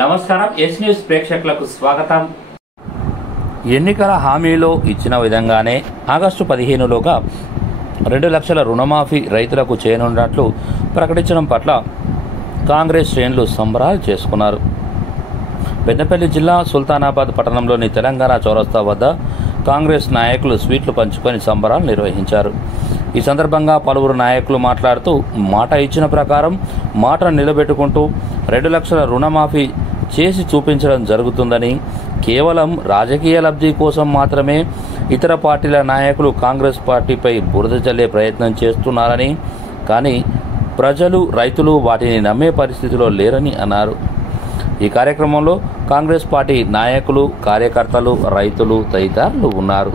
నమస్కారం yes news ప్రేక్షకులకు స్వాగతం. ఎన్నికల హామీలో ఇచ్చిన విధంగానే ఆగస్టు 15లోగా 2 లక్షల రుణమాఫీ రైతులకు చేయనున్నట్లు ప్రకటించడం పట్ల కాంగ్రెస్ శ్రేణులు సంబరాలు చేసుకున్నారు. పెద్దపల్లి జిల్లా సుల్తానాబాద్ పట్టణంలోని తెలంగాణ చౌరస్తా వద్ద కాంగ్రెస్ నాయకులు స్వీట్లు పంచుకొని సంబరాలు నిర్వహించారు. ఈ సందర్భంగా పలువురు నాయకులు మాట్లాడుతూ మాట ఇచ్చిన ప్రకారం మాట నిలబెట్టుకుంటూ 2 లక్షల రుణమాఫీ చేసి చూపించడం జరుగుతుందని, కేవలం రాజకీయ లబ్ధి కోసం మాత్రమే ఇతర పార్టీల నాయకులు కాంగ్రెస్ పార్టీపై బురద చల్లే ప్రయత్నం చేస్తున్నారని, కానీ ప్రజలు రైతులు వాటిని నమ్మే పరిస్థితిలో లేరని అన్నారు. ఈ కార్యక్రమంలో కాంగ్రెస్ పార్టీ నాయకులు, కార్యకర్తలు, రైతులు తదితరులు ఉన్నారు.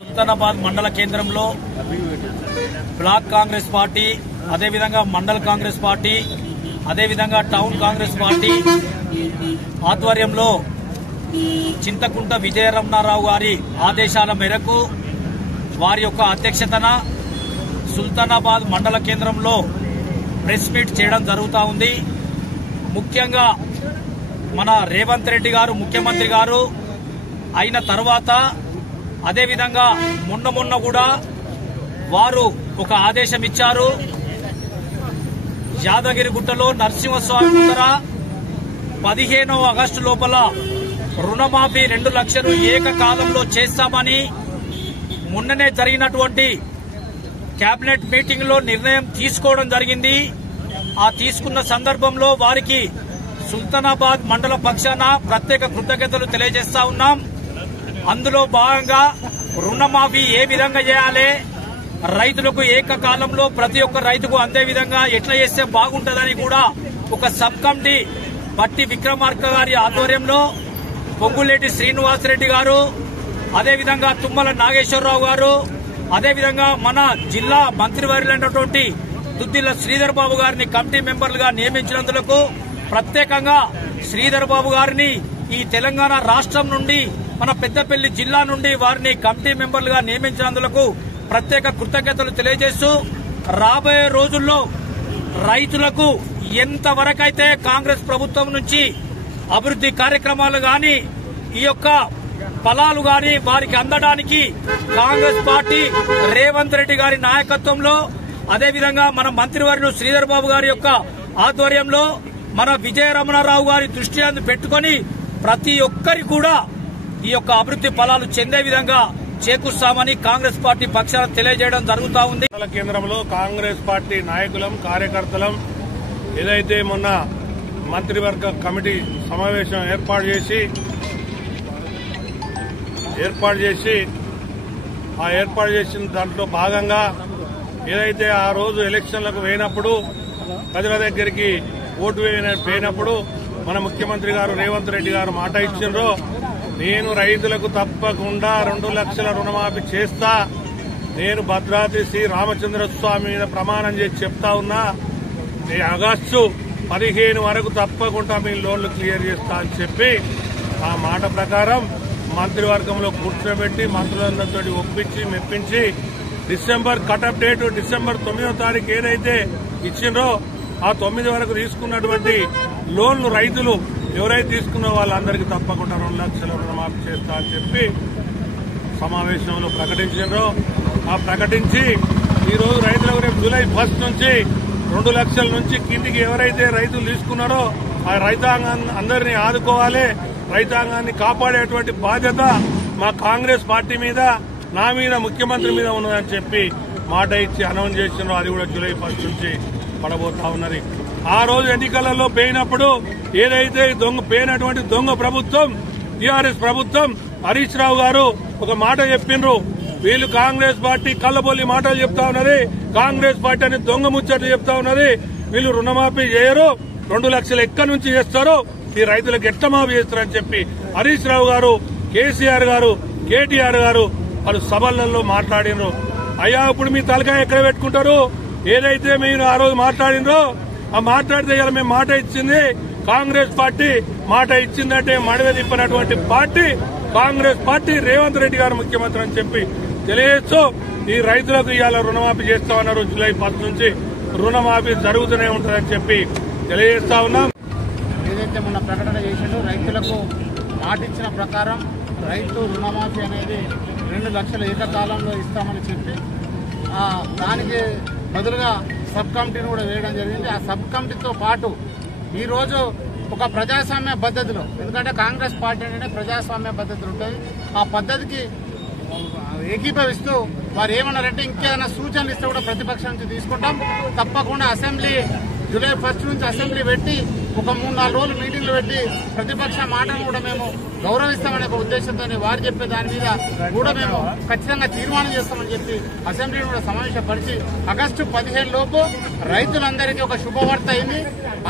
సుల్తానాబాద్ మండల కేంద్రంలో బ్లాక్ కాంగ్రెస్ పార్టీ, అదేవిధంగా మండల కాంగ్రెస్ పార్టీ, అదేవిధంగా టౌన్ కాంగ్రెస్ పార్టీ ఆధ్వర్యంలో చింతకుంట విజయరమణారావు గారి ఆదేశాల మేరకు వారి యొక్క అధ్యక్షతన సుల్తానాబాద్ మండల కేంద్రంలో ప్రెస్ మీట్ చేయడం జరుగుతూ ఉంది. ముఖ్యంగా మన రేవంత్ రెడ్డి గారు ముఖ్యమంత్రి గారు అయిన తర్వాత, అదేవిధంగా మొన్న కూడా వారు ఒక ఆదేశం ఇచ్చారు. యాదగిరిగుట్టలో నరసింహస్వామి ముందర 15వ ఆగస్టు లోపల రుణమాఫీ 2 లక్షలు ఏకకాలంలో చేస్తామని మొన్ననే జరిగినటువంటి కేబినెట్ మీటింగ్ లో నిర్ణయం తీసుకోవడం జరిగింది. ఆ తీసుకున్న సందర్భంలో వారికి సుల్తానాబాద్ మండల పక్షాన ప్రత్యేక కృతజ్ఞతలు తెలియజేస్తా ఉన్నాం. అందులో భాగంగా రుణమాఫీ ఏ విధంగా చేయాలి, రైతులకు ఏకకాలంలో ప్రతి ఒక్క రైతుకు అందే విధంగా ఎట్లా చేస్తే బాగుంటుందని కూడా ఒక సబ్ కమిటీ బట్టి విక్రమార్క గారి ఆధ్వర్యంలో పొంగులేటి శ్రీనివాసరెడ్డి గారు, అదేవిధంగా తుమ్మల నాగేశ్వరరావు గారు, అదేవిధంగా మన జిల్లా మంత్రివర్యులైనటువంటి దుద్దిల్ల శ్రీధర్ బాబు గారిని కమిటీ మెంబర్లుగా నియమించినందుకు ప్రత్యేకంగా శ్రీధర్ బాబు గారిని ఈ తెలంగాణ రాష్ట్రం నుండి మన పెద్దపల్లి జిల్లా నుండి వారిని కమిటీ మెంబర్లుగా నియమించినందుకు ప్రత్యేక కృతజ్ఞతలు తెలియజేస్తూ, రాబోయే రోజుల్లో రైతులకు ఎంతవరకైతే కాంగ్రెస్ ప్రభుత్వం నుంచి అభివృద్ధి కార్యక్రమాలు గాని ఈ యొక్క ఫలాలు గాని వారికి అందడానికి కాంగ్రెస్ పార్టీ రేవంత్ రెడ్డి గారి నాయకత్వంలో, అదేవిధంగా మన మంత్రివర్యులు శ్రీధర్ బాబు గారి యొక్క ఆధ్వర్యంలో మన విజయరమణారావు గారి దృష్టి పెట్టుకుని ప్రతి ఒక్కరి కూడా ఈ యొక్క అభివృద్ధి ఫలాలు చెందే విధంగా చేకూర్చామని కాంగ్రెస్ పార్టీ పక్షాన తెలియజేయడం జరుగుతూ ఉంది. కేంద్రంలో కాంగ్రెస్ పార్టీ నాయకులం, కార్యకర్తలం ఏదైతే మొన్న మంత్రివర్గ కమిటీ సమావేశం ఏర్పాటు చేసి చేసిన దాంట్లో భాగంగా ఏదైతే ఆ రోజు ఎలక్షన్లకు పోయినప్పుడు ప్రజల దగ్గరికి ఓటు వేయినప్పుడు మన ముఖ్యమంత్రి గారు రేవంత్ రెడ్డి గారు మాట ఇచ్చిండ్రో, నేను రైతులకు తప్పకుండా 2 లక్షల రుణమాఫీ చేస్తా, నేను భద్రాద్రి శ్రీ రామచంద్ర స్వామి మీద ప్రమాణం చేసి చెప్తా ఉన్నా, ఆగస్టు 15 వరకు తప్పకుండా మీ లోన్లు క్లియర్ చేస్తా అని చెప్పి ఆ మాట ప్రకారం మంత్రివర్గంలో కూర్చోబెట్టి మంత్రులందరితో ఒప్పించి మెప్పించి డిసెంబర్ కటప్ డేటు డిసెంబర్ 9వ తారీఖు ఏదైతే ఇచ్చిండ్రో ఆ 9 వరకు తీసుకున్నటువంటి లోన్లు రైతులు ఎవరైతే తీసుకున్న వాళ్ళందరికీ తప్పకుండా 2 లక్షల రుణమాఫీ చేస్తా అని చెప్పి సమావేశంలో ప్రకటించారో ఆ ప్రకటించి ఈ రోజు రైతులకు రేపు జూలై 1 నుంచి 2 లక్షల నుంచి కిందికి ఎవరైతే రైతులు తీసుకున్నారో ఆ రైతాంగాన్ని అందరినీ ఆదుకోవాలి, రైతాంగాన్ని కాపాడేటువంటి బాధ్యత మా కాంగ్రెస్ పార్టీ మీద, నా మీద, ముఖ్యమంత్రి మీద ఉన్నదని చెప్పి మాట ఇచ్చి అనౌన్స్ చేస్తున్నారు. అది కూడా జూలై 1 నుంచి పడబోతా ఉన్నది. ఆ రోజు ఎన్నికలలో పోయినప్పుడు ఏదైతే పోయినటువంటి దొంగ ప్రభుత్వం టీఆర్ఎస్ ప్రభుత్వం హరీష్ రావు గారు ఒక మాట చెప్పిండ్రు. వీళ్ళు కాంగ్రెస్ పార్టీ కళ్ళబొల్లి మాటలు చెప్తా ఉన్నది, కాంగ్రెస్ పార్టీ అని దొంగ ముచ్చట్లు చెప్తా ఉన్నది. వీళ్ళు రుణమాఫీ చేయరు, 2 లక్షలు ఎక్కడి నుంచి చేస్తారు, ఈ రైతులకు ఎట్లా మాఫీ చేస్తారని చెప్పి హరీష్ రావు గారు, కేసీఆర్ గారు, కేటీఆర్ గారు వాళ్ళు సభలలో మాట్లాడినరు. అయ్యా ఇప్పుడు మీ తలకాయ ఎక్కడ పెట్టుకుంటారు? ఏదైతే మీరు ఆ రోజు మాట్లాడినరో ఆ మాట్లాడితే ఇలా మేము మాట ఇచ్చింది కాంగ్రెస్ పార్టీ, మాట ఇచ్చిందంటే మడవ తిప్పినటువంటి పార్టీ కాంగ్రెస్ పార్టీ, రేవంత్ రెడ్డి గారు ముఖ్యమంత్రి అని చెప్పి తెలియజేస్తూ ఈ రైతులకు ఇవాళ రుణమాఫీ చేస్తామన్నారు. జూలై 10 నుంచి రుణమాఫీ జరుగుతూనే ఉంటుందని చెప్పి తెలియజేస్తా ఉన్నాం. ఏదైతే మొన్న ప్రకటన చేసిండో రైతులకు మాట ఇచ్చిన ప్రకారం రైతు రుణమాఫీ అనేది 2 లక్షలు ఏకకాలంలో ఇస్తామని చెప్పి దానికి బదులుగా సబ్ కమిటీని కూడా వేయడం జరిగింది. ఆ సబ్ కమిటీతో పాటు ఈరోజు ఒక ప్రజాస్వామ్య పద్ధతిలో, ఎందుకంటే కాంగ్రెస్ పార్టీ అంటే ప్రజాస్వామ్య పద్ధతులు ఉంటుంది, ఆ పద్ధతికి ఏకీభవిస్తూ వారు ఏమన్నారంటే ఇంకేదైనా సూచనలు ఇస్తే కూడా ప్రతిపక్షం నుంచి తీసుకుంటాం, తప్పకుండా అసెంబ్లీ జూలై 1 నుంచి అసెంబ్లీ పెట్టి ఒక 3-4 రోజులు మీటింగ్లు పెట్టి ప్రతిపక్ష మాటను కూడా మేము గౌరవిస్తామనే ఒక ఉద్దేశంతో వారు చెప్పే దాని మీద కూడా మేము ఖచ్చితంగా తీర్మానం చేస్తామని చెప్పి అసెంబ్లీని కూడా సమావేశపరిచి ఆగస్టు 15 లోపు రైతులందరికీ ఒక శుభవార్త అయింది.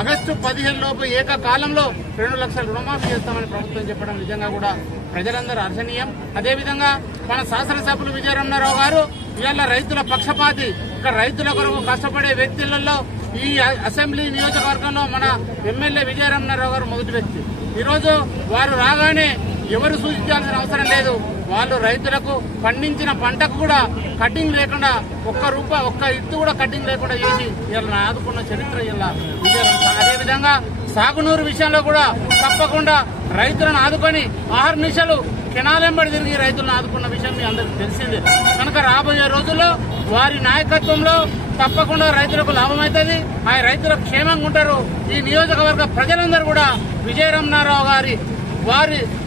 ఆగస్టు 15 లోపు ఏకకాలంలో 2 లక్షల రుణమాఫీ చేస్తామని ప్రభుత్వం చెప్పడం నిజంగా కూడా ప్రజలందరూ హర్షణీయం. అదేవిధంగా మన శాసనసభ్యులు విజయరమణారావు గారు ఇవాళ రైతుల పక్షపాతి, ఇక్కడ రైతుల కొరకు కష్టపడే వ్యక్తులలో ఈ అసెంబ్లీ నియోజకవర్గంలో మన ఎమ్మెల్యే విజయరమణారావు గారు మొదటి వ్యక్తి. ఈరోజు వారు రాగానే ఎవరు సూచించాల్సిన అవసరం లేదు, వాళ్ళు రైతులకు పండించిన పంటకు కూడా కటింగ్ లేకుండా ఒక్క ఇత్తు కూడా కటింగ్ లేకుండా చేసి ఇలా ఆదుకున్న చరిత్ర ఇలా విజయరమణ. అదేవిధంగా సాగునీరు విషయంలో కూడా తప్పకుండా రైతులను ఆదుకొని 6 నిమిషాలు కెనాలెంబడి తిరిగి రైతులను ఆదుకున్న విషయం మీ అందరికీ తెలిసిందే. కనుక రాబోయే రోజుల్లో వారి నాయకత్వంలో తప్పకుండా రైతులకు లాభమవుతుంది, ఆ రైతులకు క్షేమంగా ఉంటారు. ఈ నియోజకవర్గ ప్రజలందరూ కూడా విజయరమణారావు గారి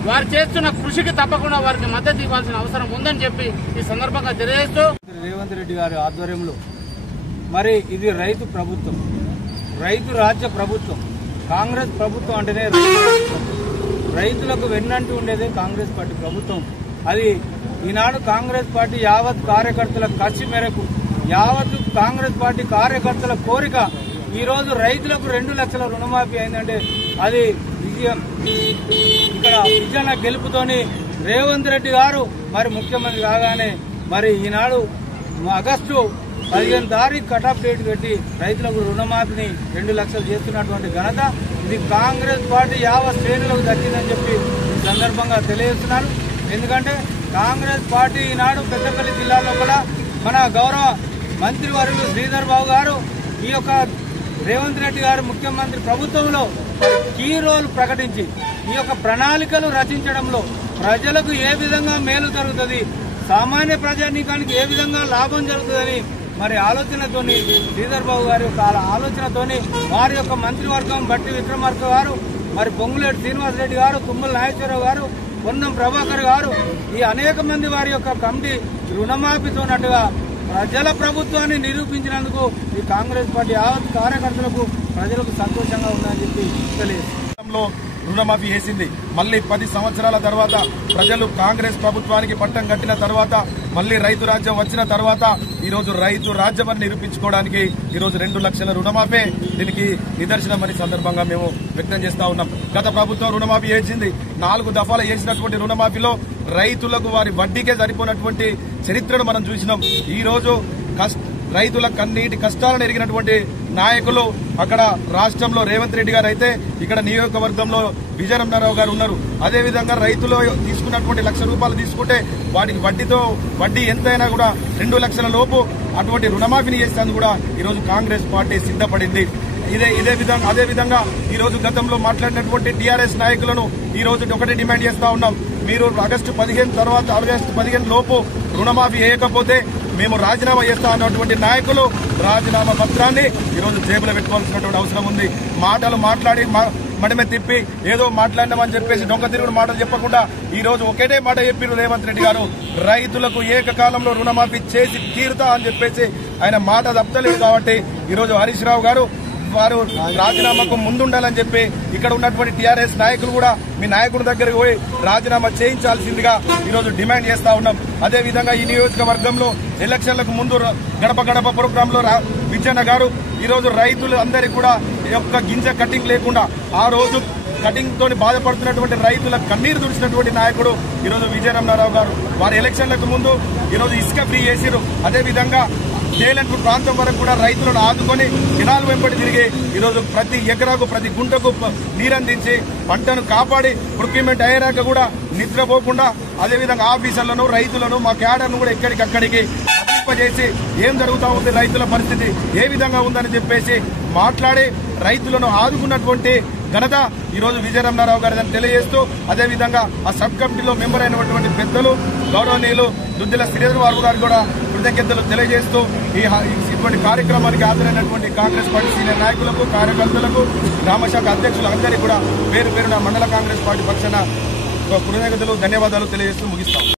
వారు చేస్తున్న కృషికి తప్పకుండా వారికి మద్దతు ఇవ్వాల్సిన అవసరం ఉందని చెప్పి ఈ సందర్భంగా తెలియజేస్తూ, రేవంత్ రెడ్డి గారి ఆధ్వర్యంలో మరి ఇది రైతు ప్రభుత్వం, రైతు రాజ్య ప్రభుత్వం. కాంగ్రెస్ ప్రభుత్వం అంటేనే రైతులకు వెన్నంటూ ఉండేదే కాంగ్రెస్ పార్టీ ప్రభుత్వం. అది ఈనాడు కాంగ్రెస్ పార్టీ యావత్ కార్యకర్తల కసి మేరకు, యావత్ కాంగ్రెస్ పార్టీ కార్యకర్తల కోరిక ఈరోజు రైతులకు 2 లక్షల రుణమాఫీ అయిందంటే అది విజయం. ఇక్కడ విజయన గెలుపుతోని రేవంత్ రెడ్డి గారు మరి ముఖ్యమంత్రి కాగానే మరి ఈనాడు ఆగస్టు 15 తారీఖు కటాఫ్ డేట్ పెట్టి రైతులకు రుణమాఫీని 2 లక్షలు చేస్తున్నటువంటి ఘనత ఇది కాంగ్రెస్ పార్టీ యావత్ శ్రేణులకు దక్కిందని చెప్పి ఈ సందర్భంగా తెలియజేస్తున్నాను. ఎందుకంటే కాంగ్రెస్ పార్టీ ఈనాడు పెద్దపల్లి జిల్లాలో కూడా మన గౌరవ మంత్రివర్యులు శ్రీధర్ బాబు గారు ఈ యొక్క రేవంత్ రెడ్డి గారు ముఖ్యమంత్రి ప్రభుత్వంలో కీ రోల్ ప్రకటించి ఈ యొక్క ప్రణాళికలు రచించడంలో ప్రజలకు ఏ విధంగా మేలు జరుగుతుంది, సామాన్య ప్రజానీకానికి ఏ విధంగా లాభం జరుగుతుందని మరి ఆలోచనతోని శ్రీధర్ బాబు గారి యొక్క ఆలోచనతోని వారి యొక్క మంత్రివర్గం బట్టి విక్రమార్క గారు, మరి పొంగులేటి శ్రీనివాసరెడ్డి గారు, తుమ్మల నాగేశ్వరరావు గారు, పొన్నం ప్రభాకర్ గారు ఈ అనేక మంది వారి యొక్క కమిటీ రుణమాఫీతోనట్టుగా ప్రజల ప్రభుత్వాన్ని నిరూపించినందుకు ఈ కాంగ్రెస్ పార్టీ యావత్ కార్యకర్తలకు ప్రజలకు సంతోషంగా ఉందని చెప్పి తెలియదు. రుణమాఫీ చేసింది. మళ్లీ 10 సంవత్సరాల తర్వాత ప్రజలు కాంగ్రెస్ ప్రభుత్వానికి పట్టం కట్టిన తర్వాత మళ్లీ రైతు రాజ్యం వచ్చిన తర్వాత ఈ రోజు రైతు రాజ్యం అని నిరూపించుకోవడానికి ఈ రోజు 2 లక్షల రుణమాఫీ దీనికి నిదర్శనం అని సందర్భంగా మేము వ్యక్తం చేస్తా ఉన్నాం. గత ప్రభుత్వం రుణమాఫీ చేసింది 4 దఫాలు చేసినటువంటి రుణమాఫీలో రైతులకు వారి వడ్డీకే సరిపోయినటువంటి చరిత్రను మనం చూసినాం. ఈ రోజు రైతుల కన్నీటి కష్టాలను ఎరిగినటువంటి నాయకులు అక్కడ రాష్ట్రంలో రేవంత్ రెడ్డి గారు అయితే ఇక్కడ నియోజకవర్గంలో విజయరమణారావు గారు ఉన్నారు. అదేవిధంగా రైతులు తీసుకున్నటువంటి ₹1,00,000 తీసుకుంటే వాటికి వడ్డీ ఎంతైనా కూడా 2 లక్షల లోపు అటువంటి రుణమాఫీని చేసేందుకు కూడా ఈ రోజు కాంగ్రెస్ పార్టీ సిద్ధపడింది. అదే విధంగా ఈ రోజు గతంలో మాట్లాడినటువంటి టీఆర్ఎస్ నాయకులను ఈ రోజు ఒకటే డిమాండ్ చేస్తా ఉన్నాం. మీరు ఆగస్టు 15 తర్వాత ఆగస్టు 15 లోపు రుణమాఫీ చేయకపోతే మేము రాజీనామా చేస్తా అన్నటువంటి నాయకులు రాజీనామా పత్రాన్ని ఈరోజు జేబులో పెట్టుకోవాల్సినటువంటి అవసరం ఉంది. మాటలు మాట్లాడి మడమే తిప్పి ఏదో మాట్లాడినామని చెప్పేసి దొంగ తిరుగుడు మాటలు చెప్పకుండా ఈ రోజు ఒకటే మాట చెప్పారు రేవంత్ రెడ్డి గారు, రైతులకు ఏకకాలంలో రుణమాఫీ చేసి తీరుతా అని చెప్పేసి ఆయన మాట తప్పలేదు. కాబట్టి ఈరోజు హరీష్ రావు గారు వారు రాజీనామాకు ముందుండాలని చెప్పి ఇక్కడ ఉన్నటువంటి టీఆర్ఎస్ నాయకులు కూడా మీ నాయకుడి దగ్గరకు పోయి రాజీనామా చేయించాల్సిందిగా ఈరోజు డిమాండ్ చేస్తా ఉన్నాం. అదేవిధంగా ఈ నియోజకవర్గంలో ఎలక్షన్లకు ముందు గడప గడప ప్రోగ్రామ్ లో విజయన్న గారు ఈరోజు రైతులు అందరికీ కూడా ఒక్క గింజ కటింగ్ లేకుండా ఆ రోజు కటింగ్ తోని బాధపడుతున్నటువంటి రైతుల కన్నీరు తుడిచినటువంటి నాయకుడు ఈరోజు విజయరమణారావు గారు. వారి ఎలక్షన్లకు ముందు ఈరోజు ఇసుక ఫ్రీ చేసిరు. అదేవిధంగా తేలంపూర్ ప్రాంతం వరకు కూడా రైతులను ఆదుకొని దినాలు వెంబడి తిరిగి ఈరోజు ప్రతి ఎకరాకు ప్రతి గుంటకు నీరందించి పంటను కాపాడి ప్రొక్యూర్మెంట్ అయ్యేరాక కూడా నిద్రపోకుండా అదేవిధంగా ఆఫీసర్లను రైతులను మా క్యాడర్ను కూడా ఎక్కడికక్కడికి చేసి ఏం జరుగుతా ఉంది, రైతుల పరిస్థితి ఏ విధంగా ఉందని చెప్పేసి మాట్లాడి రైతులను ఆదుకున్నటువంటి ఘనత ఈరోజు విజయరమణారావు గారిని తెలియజేస్తూ అదేవిధంగా ఆ సబ్ కమిటీలో మెంబర్ అయినటువంటి పెద్దలు గౌరవనీయులు దుద్దిల శ్రీధర్ బాబు గారు కూడా కృతజ్ఞతలు తెలియజేస్తూ ఇటువంటి కార్యక్రమానికి హాజరైనటువంటి కాంగ్రెస్ పార్టీ సీనియర్ నాయకులకు కార్యకర్తలకు గ్రామశాఖ అధ్యక్షులు అందరికీ కూడా పేరు పేరున మండల కాంగ్రెస్ పార్టీ పక్షాన కృతజ్ఞతలు ధన్యవాదాలు తెలియజేస్తూ ముగిస్తాం.